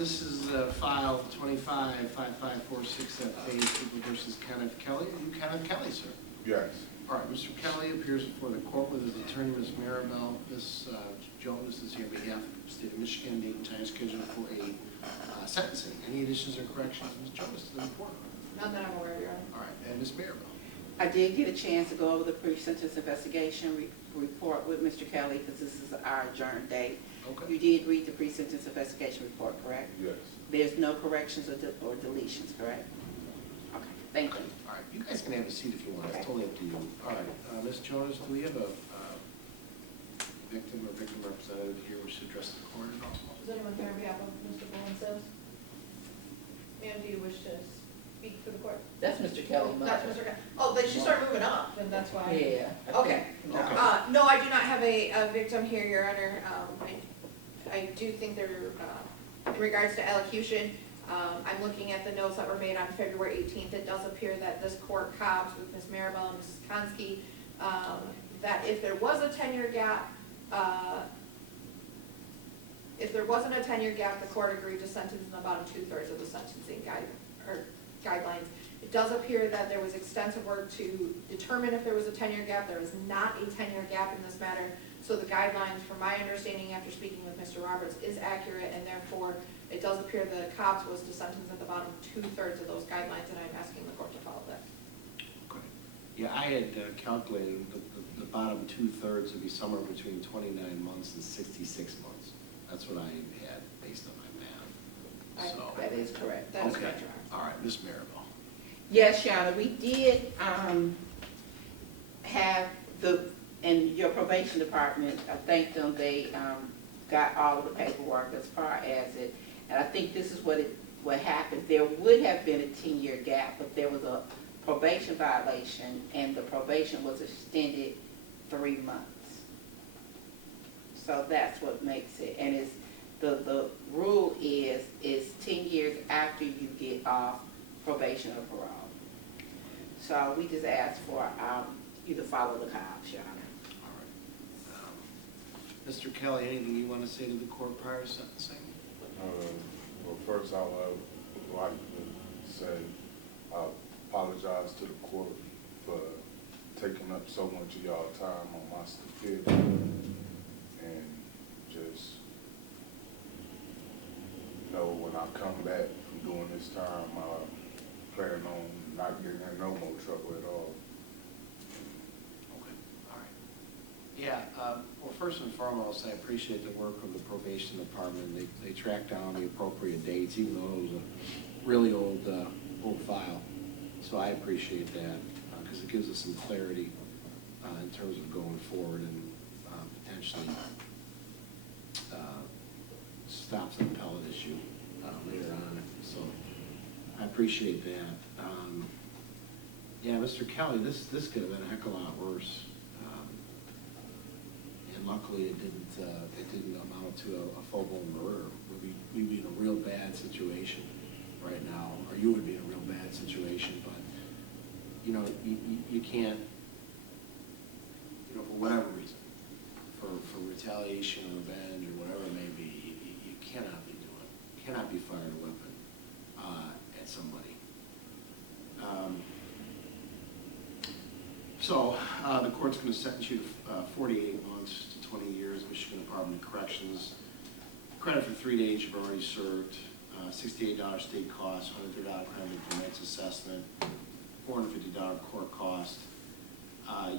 this is file 25-5546 people versus Kenneth Kelly. Are you Kenneth Kelly, sir? Yes. All right, Mr. Kelly appears before the court with his attorney, Ms. Maribel. Ms. Jonas is here on behalf of the state of Michigan, date and time scheduled for a sentencing. Any additions or corrections, Ms. Jonas, to the report? None that I'm aware of, Your Honor. All right, and Ms. Maribel? I did get a chance to go over the pre-sentence investigation report with Mr. Kelly because this is our adjourned date. Okay. You did read the pre-sentence investigation report, correct? Yes. There's no corrections or deletions, correct? Okay, thank you. All right, you guys can have a seat if you want. It's Okay. totally up to you. All right, Ms. Jonas, do we have a victim or victim representative here who should address the court at all? Is anyone here on behalf of Mr. Sims? Ma'am, do you wish to speak for the court? That's Mr. Kelly. That's Mr. Kelly. Oh, they should start moving up, then that's why. Yeah. Okay. Okay. No, I do not have a victim here, Your Honor. I do think there, in regards to elocution, I'm looking at the notes that were made on February 18th. It does appear that this court cobs with Ms. Maribel and Mrs. Konski, that if there was a 10-year gap, if there wasn't a 10-year gap, the court agreed to sentence in about 2/3 of the sentencing guidelines. It does appear that there was extensive work to determine if there was a 10-year gap. There is not a 10-year gap in this matter. So the guidelines, from my understanding after speaking with Mr. Roberts, is accurate, and therefore it does appear that COPS was to sentence at the bottom 2/3 of those guidelines, and I'm asking the court to follow that. Okay. Yeah, I had calculated the bottom 2/3 would be somewhere between 29 months and 66 months. That's what I had based on my math. So, That is correct. That is okay. correct, Your Honor. All right, Ms. Maribel. Yes, Shauna, we did have in your probation department, I thanked them, they got all of the paperwork as far as it, and I think this is what happened. There would have been a 10-year gap, but there was a probation violation, and the probation was extended 3 months. So that's what makes it, and it's, the rule is 10 years after you get off probation or parole. So we just asked for you to follow the COPS, Your Honor. All right. Mr. Kelly, anything you want to say to the court prior to sentencing? Well, first I would like to say I apologize to the court for taking up so much of y'all time on my stupidity, and just when I come back from doing this time, I plan on not getting in no more trouble at all. Okay, all right. Yeah, well, first and foremost, I appreciate the work of the probation department. They tracked down the appropriate dates, even though it was a really old file. So I appreciate that because it gives us some clarity in terms of going forward and potentially stops an appellate issue later on. So I appreciate that. Yeah, Mr. Kelly, this could have been a heck of a lot worse. And luckily it didn't amount to a full-blown murder. We'd be in a real bad situation right now, or you would be in a real bad situation, but you can't, for whatever reason, for retaliation or revenge or whatever it may be, you cannot be firing a weapon at somebody. So the court's going to sentence you to 48 months to 20 years, Michigan Department of Corrections. Credit for 3 days you've already served, $68 state cost, $130 crime and permits assessment, $450 court cost.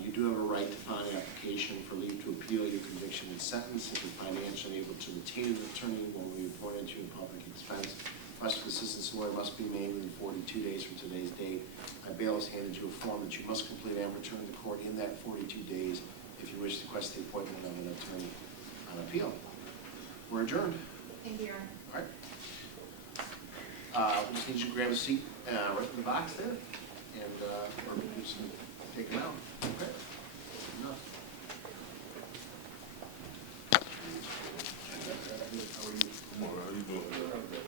You do have a right to file an application for leave to appeal your conviction and sentence if you're financially able to retain an attorney when we appointed you in public expense. Request of assistance lawyer must be made within 42 days from today's date. My bail has handed you a form that you must complete and return to the court in that 42 days if you wish to request the appointment of an attorney on appeal. We're adjourned. Thank you, Your Honor. All right. We just need you to grab a seat right in the box there, and we're just going to take them out. Okay. Enough. How are you? How you doing?